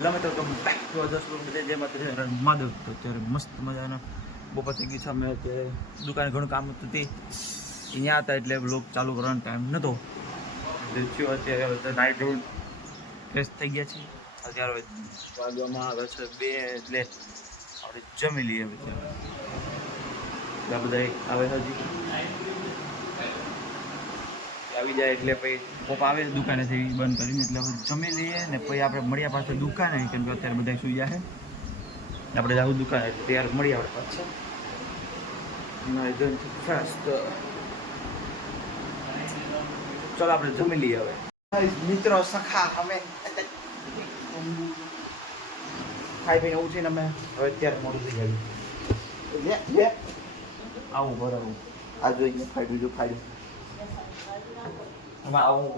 તમે તો back to 10 બધા જેમાં માધવ તો અત્યારે મસ્ત મજાનો બપોર થઈ ગયું છે. અમે અત્યારે દુકાને ઘણું કામ હતું તે અહીંયા હતા એટલે બ્લોગ ચાલુ કરવાનો ટાઈમ નહોતો. અત્યારે નાઇટ રોડ ફ્રેશ થઈ ગયા છે. અત્યારે વાગવામાં આવે છે 2 એટલે આપણે જમી લઈએ. બધા આવે હજી આવી જાય એટલે પછી પપ્પા આવે દુકાનેથી બંધ કરીને એટલે જમી લઈએ ને પછી આપણે મળ્યા પાછળ દુકાને, કેમ કે અત્યારે બધા સુઈ જાય આપણે જવું દુકાને એટલે ત્યારે મળીએ આપણે પાછા. ચાલો આપણે જમી લઈએ હવે મિત્રો સખા. અમે ખાઈ પીને ઉઠીને અમે હવે અત્યારે મોડું થઈ ગયું. આવું બરાબર આ જોઈએ ખાઈ બીજું ખાઈ આવું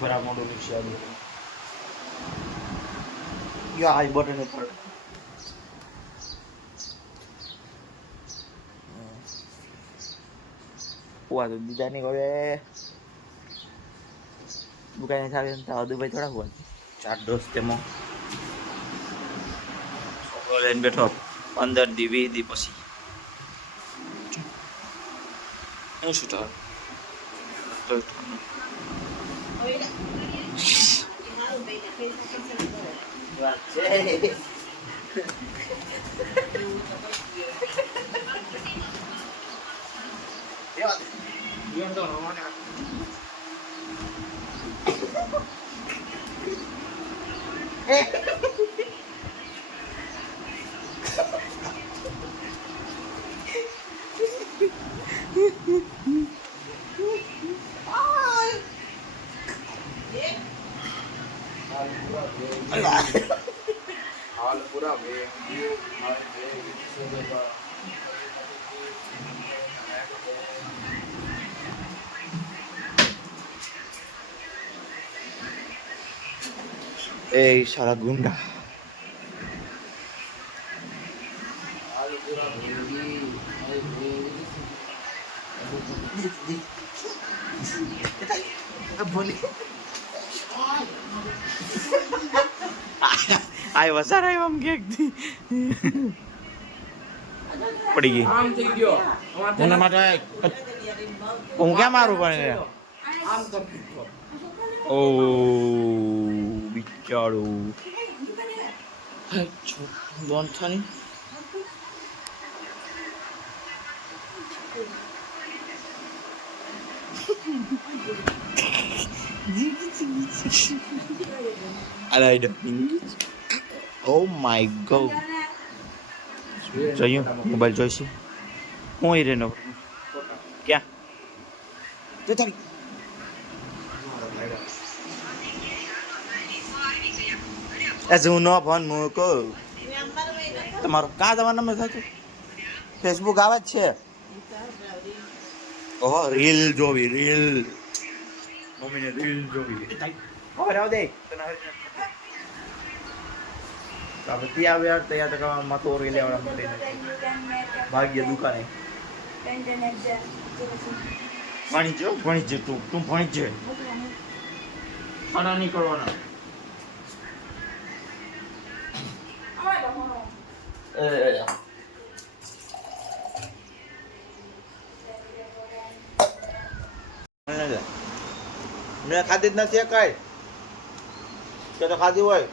બરાબર મોટું નીચે આવ્યું. યા આ બટન ઉપર हुआ तो दीदा नहीं करे बुकाने था था दुबई थोड़ा हुआ 4 दोस्त में છોકરો લઈને બેઠો 15 દી 20 દી પછી હું શું તાર તો વાત છે Yo no, Al pura ve. Eh, salah gunda. Boleh. Ay besar ay mam kek di. પડી ગઈ આમ થઈ ગયો મને માટે હું ક્યાં મારું પણ આમ તો ઓ બિચારો બોન થાની Ada oh my god જોઈએ મોબાઈલ જોઈશે હું એ રેનો ક્યાં તે તારી હું નો ફોન મૂકો તમારો કા તમારો નંબર થાય ફેસબુક આવે જ છે. ઓહો રીલ જોવી રીલ મમ્મીને રીલ જોવી હવે રાવ દે આપણે ત્યાં આવ્યા તૈયાર ટકા માથું ઓરી લેવાના ભાગ્ય દુકાને ભણી તું ભણી છે ખાના નહીં કરવાના. મેં ખાધી જ નથી કઈ કે તો ખાધી હોય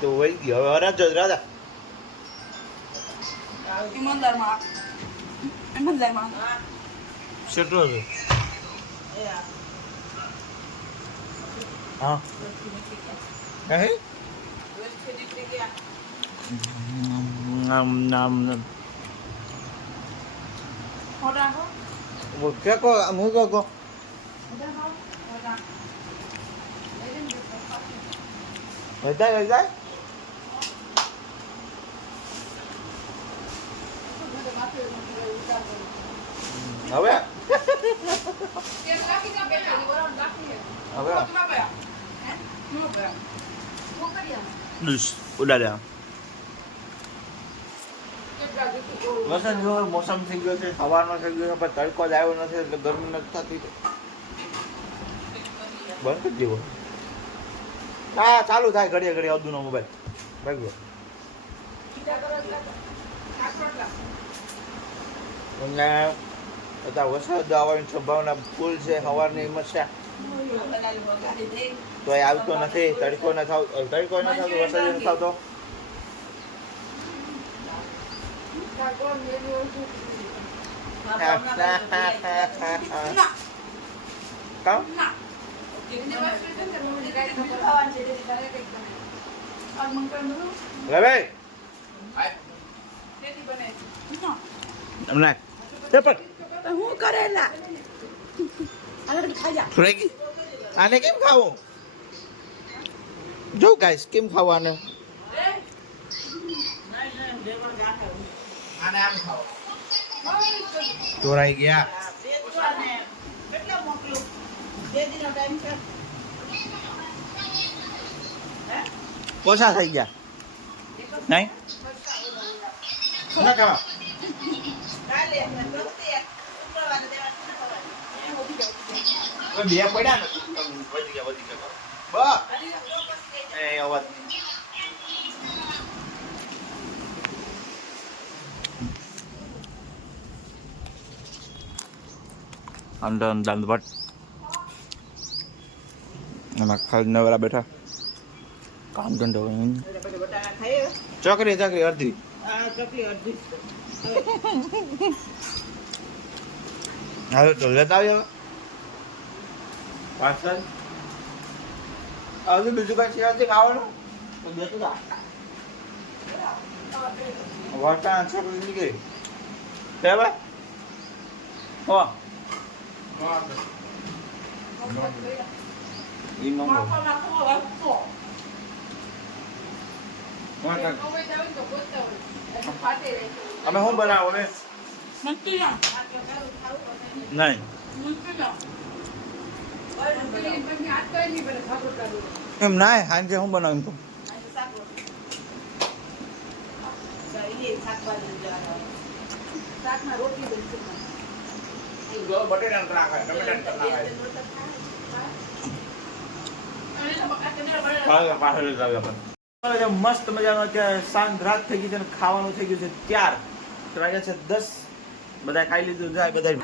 તો વહી ગયો હવે હરાજ જ રાધા ઈમાનદારમાં શેટલો છે હા હે નામ નામ હોરા હો वो क्या को मुंह को બધાય બધાય હવે હવે ઉડાડ્યા વરસાદ જો મોસમ થઈ ગયો છે, સવારનો થઈ ગયો છે, પણ તડકો જ આવ્યો નથી એટલે ગરમી નથી થતી. બંધ કરી દેવો. હા ચાલુ થાય ઘડીએ ઘડીએ અધૂનો મોબાઈલ ભાગ્યો. અને અત્યારે વરસાદ આવવાની સંભાવના ફૂલ છે. સવારની હિંમત તો એ આવતો નથી. તડકો ન થતો, વરસાદ નથી આવતો. હું કરેલા આને કેમ ખાવું? જો ગાઈસ કેમ ખાવું આને? આને આમ ખાઓ. ચોરાઈ ગયા. કેટલા મોકલું? 2 દિનનો ટાઈમ છે. પોસા થઈ ગયા નહીં ના ખાવા. કાલે દોસ્તી શુક્રવારે દેવા બે પડ્યા નથી. વધી ગયા બસ એ અવાજ અંદર દાંત ભાત એમાં ખાલી નવરા બેઠા કામ ધંધો ચોકરી અડધી હવે તો લેતા આવ્યો પાર્સલ. હવે બીજું કઈ છે ખાવાનું તો દેતું વાટા છોકરી નીકળી બરાબર. હો અમે શું બનાવો ને નહીં એમ ના સાંજે શું બનાવ્યું તું? મસ્ત મજાનો અત્યારે શાંત રાત થઈ ગઈ છે, ખાવાનું થઈ ગયું છે ત્યાર. વાગ્યા છે 10. બધા ખાઈ લીધું જાય. બધા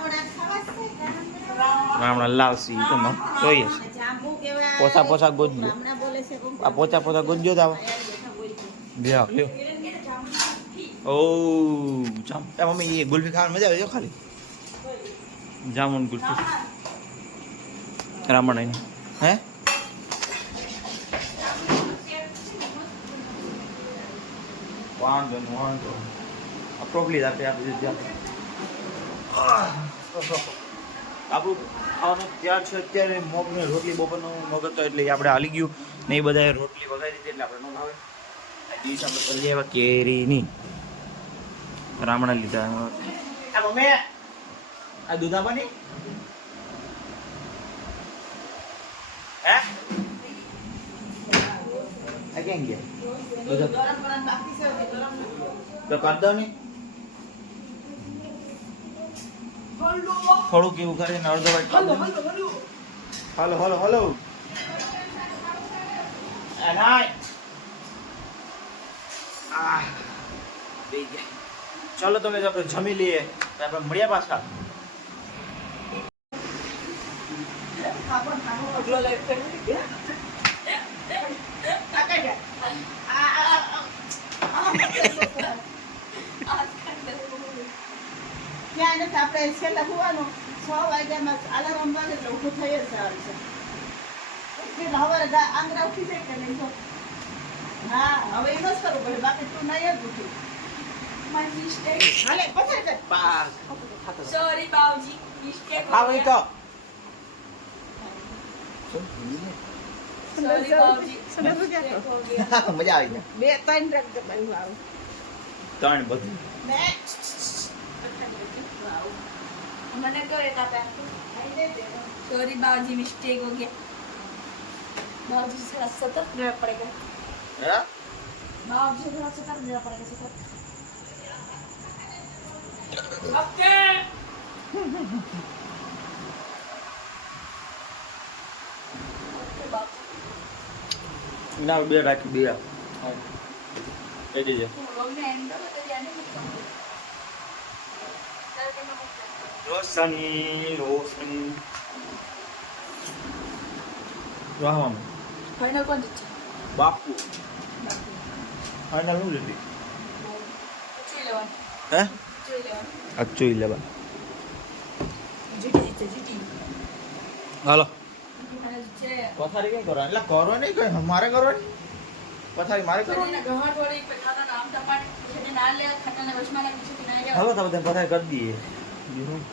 હમણાં લાવશી તો જોઈએ પોસા ગોજ્યો. આ પોચા ગોજ્યો તો લ્યો ઓ જામ. મમ્મી એ ગુલ્ફી ખાવાની મજા આવે છે ખાલી. જામુન ગુલ્ફી રામણ હે વાંધો આ પ્રોબ્લેમ આપી દીધી આપણું ખાવાનું ત્યાર છે. અત્યારે મોગને રોટલી બપોરનું મગજ તો એટલે આપણે હાલી ગયું ને એ બધાએ રોટલી વગાડી દીધી એટલે આપણે ન ભાવે. ડીશ આપણે કરી લેવા કેરીની રામણા લીધા. મમ્મી આ દૂધ આપવાની હે આ ક્યાં ગયા? તો કર દો ને થોડુંક એવું કરીને અડધો વાટ હલો હલો હલો ચલો તમે આપણે જમી લઈએ આપણે મળ્યા પાછા. ત્યાં નથી આપણે છેલ્લા હોવાનું 6 વાગ્યામાં અલાર્મ વાગે એટલે ઊભું થઈ જ જવાનું છે. એટલે હવે આંગળા ઉઠી જાય કે નહીં? હા હવે એમ જ કરવું પડે, બાકી તું નહીં જ ઉઠી. My mistake. હાલે પછાઈ જાય. પાસ Sorry બાવજી, mistake ખાવ ઈ તો Sorry બાવજી. મજા આવી જાય. 2-3 રખ દબાયું આવું. 3 બધું ને મને કહો એક આપે. सॉरी बाबूजी मिस्टेक हो गया बाबूजी से सतत रहना पड़ेगा હે બાપ છે થોડા सा कर देना पड़ेगा से ઓકે ના બે રાખી બે એ દીજે लोग ने एंड तो जाने मत चल के मैं રોશની વાહ फाइनल कौन जीते બાપુ ફાઇનલ શું લીધી चुई लेवन હે चुई लेवन અચ્છું 11 जीटी जीते जीटी હાલો फाइनल जीते પથારી કઈ કરવાની એટલે કરો નહીં કઈ મારે કરવાની પથારી મારે पर કરવાની ना गहट वाली पे खाना नाम टमाटर छेड़े नाल ले खटना वशमाला पीछे ना ले હાલો તો બધા પથારી કરી દઈએ બીજું